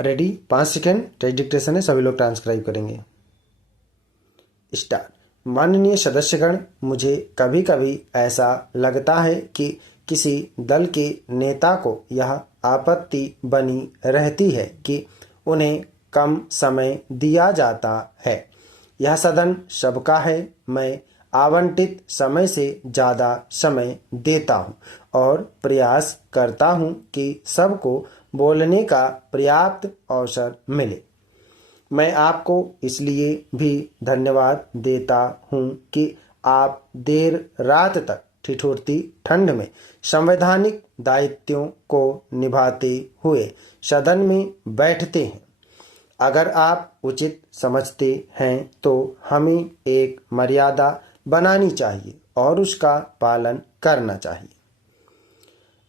Ready? 5 second test dictation है, सभी लोग ट्रांसक्राइब करेंगे। स्टार्ट। माननीय सदस्यगण, मुझे कभी कभी ऐसा लगता है कि किसी दल के नेता को यह आपत्ति बनी रहती है कि उन्हें कम समय दिया जाता है। यह सदन सबका है। मैं आवंटित समय से ज़्यादा समय देता हूँ और प्रयास करता हूँ कि सबको बोलने का पर्याप्त अवसर मिले। मैं आपको इसलिए भी धन्यवाद देता हूँ कि आप देर रात तक ठिठुरती ठंड में संवैधानिक दायित्वों को निभाते हुए सदन में बैठते हैं। अगर आप उचित समझते हैं तो हमें एक मर्यादा बनानी चाहिए और उसका पालन करना चाहिए।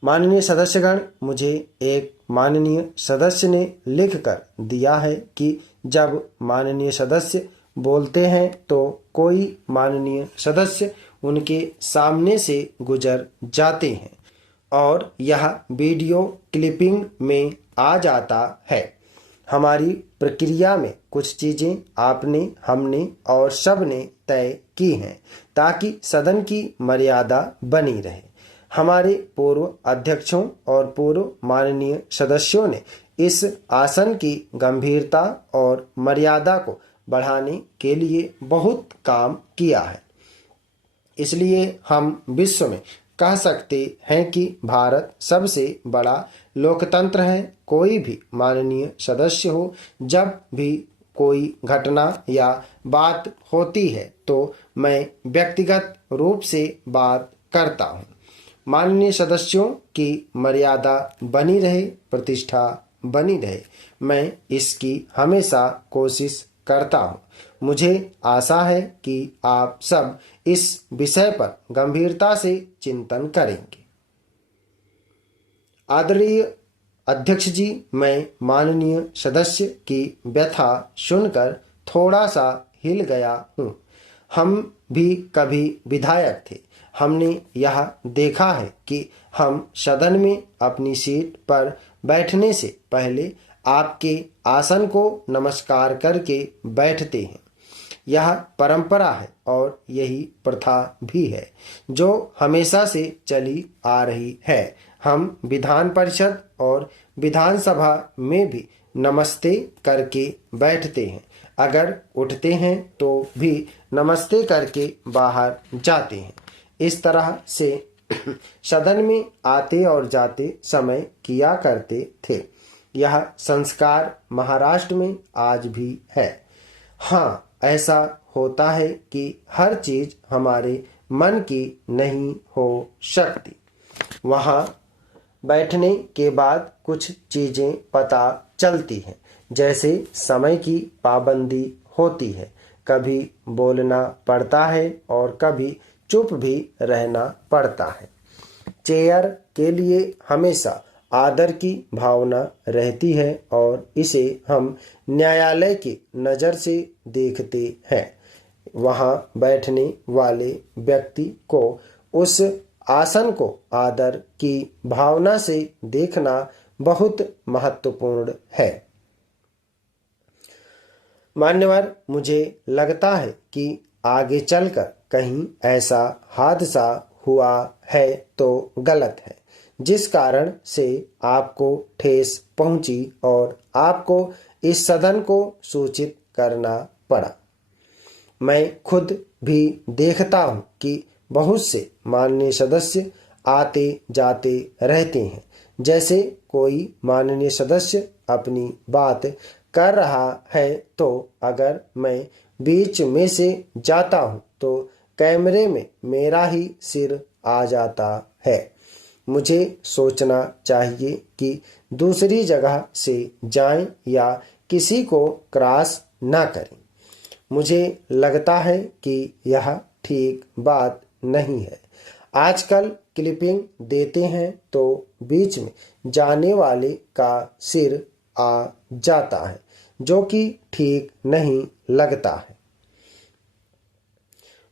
माननीय सदस्यगण, मुझे एक माननीय सदस्य ने लिख कर दिया है कि जब माननीय सदस्य बोलते हैं तो कोई माननीय सदस्य उनके सामने से गुजर जाते हैं और यह वीडियो क्लिपिंग में आ जाता है। हमारी प्रक्रिया में कुछ चीज़ें आपने, हमने और सब ने तय की हैं ताकि सदन की मर्यादा बनी रहे। हमारे पूर्व अध्यक्षों और पूर्व माननीय सदस्यों ने इस आसन की गंभीरता और मर्यादा को बढ़ाने के लिए बहुत काम किया है। इसलिए हम विश्व में कह सकते हैं कि भारत सबसे बड़ा लोकतंत्र है। कोई भी माननीय सदस्य हो, जब भी कोई घटना या बात होती है तो मैं व्यक्तिगत रूप से बात करता हूँ। माननीय सदस्यों की मर्यादा बनी रहे, प्रतिष्ठा बनी रहे, मैं इसकी हमेशा कोशिश करता हूँ। मुझे आशा है कि आप सब इस विषय पर गंभीरता से चिंतन करेंगे। आदरणीय अध्यक्ष जी, मैं माननीय सदस्य की व्यथा सुनकर थोड़ा सा हिल गया हूँ। हम भी कभी विधायक थे। हमने यह देखा है कि हम सदन में अपनी सीट पर बैठने से पहले आपके आसन को नमस्कार करके बैठते हैं। यह परंपरा है और यही प्रथा भी है जो हमेशा से चली आ रही है। हम विधान परिषद और विधानसभा में भी नमस्ते करके बैठते हैं। अगर उठते हैं तो भी नमस्ते करके बाहर जाते हैं। इस तरह से सदन में आते और जाते समय किया करते थे। यह संस्कार महाराष्ट्र में आज भी है। हाँ, ऐसा होता है कि हर चीज हमारे मन की नहीं हो सकती। वहाँ बैठने के बाद कुछ चीजें पता चलती हैं, जैसे समय की पाबंदी होती है, कभी बोलना पड़ता है और कभी चुप भी रहना पड़ता है। चेयर के लिए हमेशा आदर की भावना रहती है और इसे हम न्यायालय की नज़र से देखते हैं। वहाँ बैठने वाले व्यक्ति को उस आसन को आदर की भावना से देखना बहुत महत्वपूर्ण है। मान्यवर, मुझे लगता है कि आगे चलकर कहीं ऐसा हादसा हुआ है तो गलत है, जिस कारण से आपको ठेस पहुंची और आपको इस सदन को सूचित करना पड़ा। मैं खुद भी देखता हूं कि बहुत से माननीय सदस्य आते जाते रहते हैं। जैसे कोई माननीय सदस्य अपनी बात कर रहा है तो अगर मैं बीच में से जाता हूं तो कैमरे में मेरा ही सिर आ जाता है। मुझे सोचना चाहिए कि दूसरी जगह से जाएं या किसी को क्रॉस ना करें। मुझे लगता है कि यह ठीक बात नहीं है। आजकल क्लिपिंग देते हैं तो बीच में जाने वाले का सिर आ जाता है, जो कि ठीक नहीं लगता है।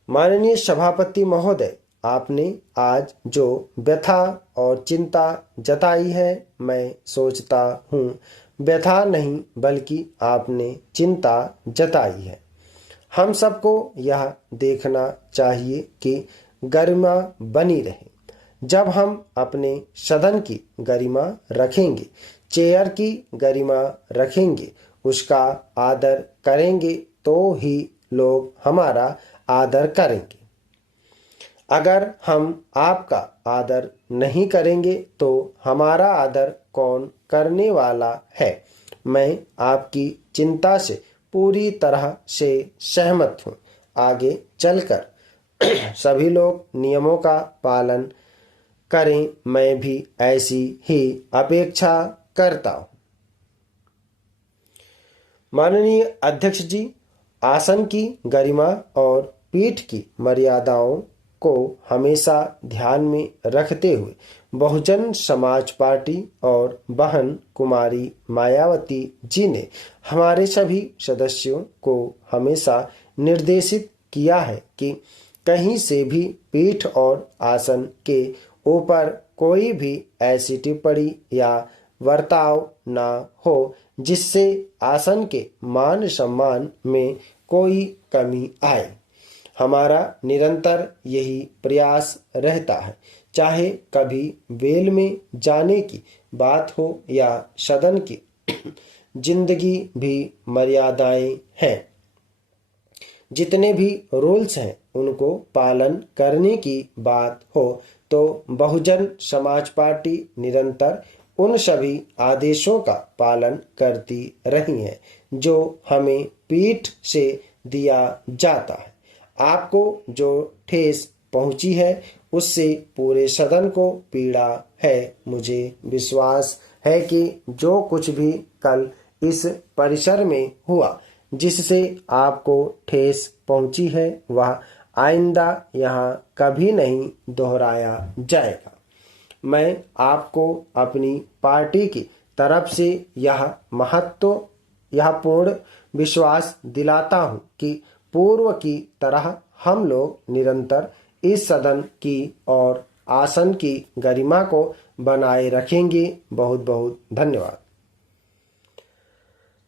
माननीय सभापति महोदय, आपने आज जो व्यथा और चिंता जताई है, मैं सोचता हूँ व्यथा नहीं बल्कि आपने चिंता जताई है। हम सबको यह देखना चाहिए कि गरिमा बनी रहे। जब हम अपने सदन की गरिमा रखेंगे, चेयर की गरिमा रखेंगे, उसका आदर करेंगे, तो ही लोग हमारा आदर करेंगे। अगर हम आपका आदर नहीं करेंगे तो हमारा आदर कौन करने वाला है। मैं आपकी चिंता से पूरी तरह से सहमत हूँ। आगे चलकर सभी लोग नियमों का पालन करें, मैं भी ऐसी ही अपेक्षा करता हूँ। माननीय अध्यक्ष जी, आसन की गरिमा और पीठ की मर्यादाओं को हमेशा ध्यान में रखते हुए बहुजन समाज पार्टी और बहन कुमारी मायावती जी ने हमारे सभी सदस्यों को हमेशा निर्देशित किया है कि कहीं से भी पीठ और आसन के ऊपर कोई भी ऐसी टिप्पणी या वर्ताव ना हो जिससे आसन के मान सम्मान में कोई कमी आए। हमारा निरंतर यही प्रयास रहता है, चाहे कभी वेल में जाने की बात हो या सदन की जिंदगी भी मर्यादाएं हैं। जितने भी रूल्स हैं उनको पालन करने की बात हो तो बहुजन समाज पार्टी निरंतर उन सभी आदेशों का पालन करती रही है जो हमें पीठ से दिया जाता है। आपको जो ठेस पहुंची है उससे पूरे सदन को पीड़ा है। मुझे विश्वास है कि जो कुछ भी कल इस परिसर में हुआ जिससे आपको ठेस पहुंची है वह आइंदा यहाँ कभी नहीं दोहराया जाएगा। मैं आपको अपनी पार्टी की तरफ से यह पूर्ण विश्वास दिलाता हूँ कि पूर्व की तरह हम लोग निरंतर इस सदन की और आसन की गरिमा को बनाए रखेंगे। बहुत बहुत धन्यवाद।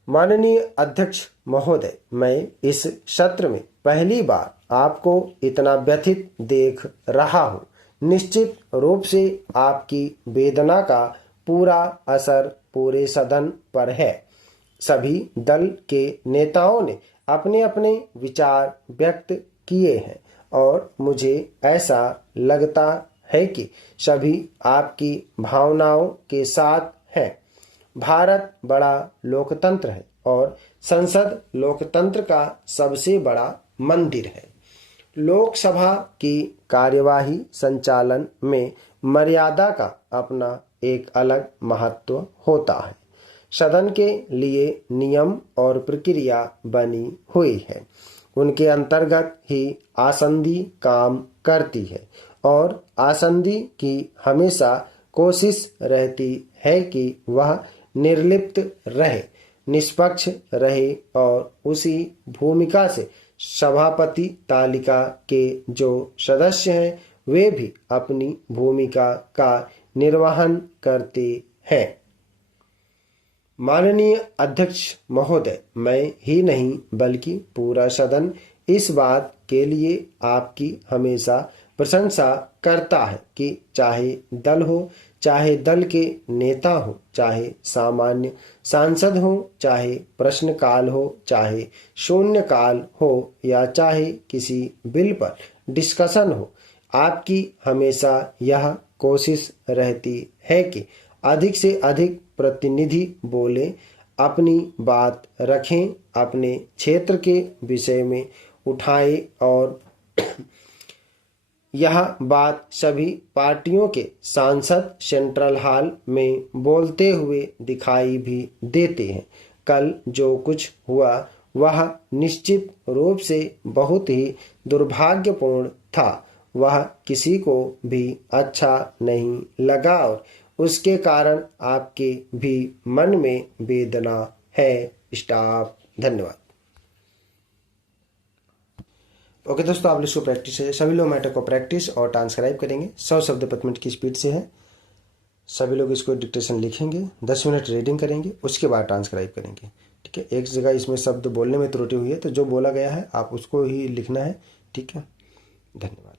माननीय अध्यक्ष महोदय, मैं इस सत्र में पहली बार आपको इतना व्यथित देख रहा हूँ। निश्चित रूप से आपकी वेदना का पूरा असर पूरे सदन पर है। सभी दल के नेताओं ने अपने अपने विचार व्यक्त किए हैं और मुझे ऐसा लगता है कि सभी आपकी भावनाओं के साथ हैं। भारत बड़ा लोकतंत्र है और संसद लोकतंत्र का सबसे बड़ा मंदिर है। लोकसभा की कार्यवाही संचालन में मर्यादा का अपना एक अलग महत्व होता है। सदन के लिए नियम और प्रक्रिया बनी हुई है, उनके अंतर्गत ही आसंदी काम करती है और आसंदी की हमेशा कोशिश रहती है कि वह निर्लिप्त रहे, निष्पक्ष रहे और उसी भूमिका से सभापति तालिका के जो सदस्य हैं वे भी अपनी भूमिका का निर्वहन करते हैं। माननीय अध्यक्ष महोदय, मैं ही नहीं बल्कि पूरा सदन इस बात के लिए आपकी हमेशा प्रशंसा करता है कि चाहे दल हो, चाहे दल के नेता हो, चाहे सामान्य सांसद हो, चाहे प्रश्नकाल हो, चाहे शून्यकाल हो या चाहे किसी बिल पर डिस्कशन हो, आपकी हमेशा यह कोशिश रहती है कि अधिक से अधिक प्रतिनिधि बोले, अपनी बात रखें, अपने क्षेत्र के विषय में उठाएं और यह बात सभी पार्टियों के सांसद सेंट्रल हॉल में बोलते हुए दिखाई भी देते हैं। कल जो कुछ हुआ वह निश्चित रूप से बहुत ही दुर्भाग्यपूर्ण था। वह किसी को भी अच्छा नहीं लगा और उसके कारण आपके भी मन में वेदना है। स्टाफ, धन्यवाद। ओके दोस्तों, आप इसको प्रैक्टिस है, सभी लोग मैटर को प्रैक्टिस और ट्रांसक्राइब करेंगे। 100 शब्द प्रति मिनट की स्पीड से है। सभी लोग इसको डिक्टेशन लिखेंगे, 10 मिनट रीडिंग करेंगे, उसके बाद ट्रांसक्राइब करेंगे। ठीक है, एक जगह इसमें शब्द बोलने में त्रुटि हुई है तो जो बोला गया है आप उसको ही लिखना है। ठीक है, धन्यवाद।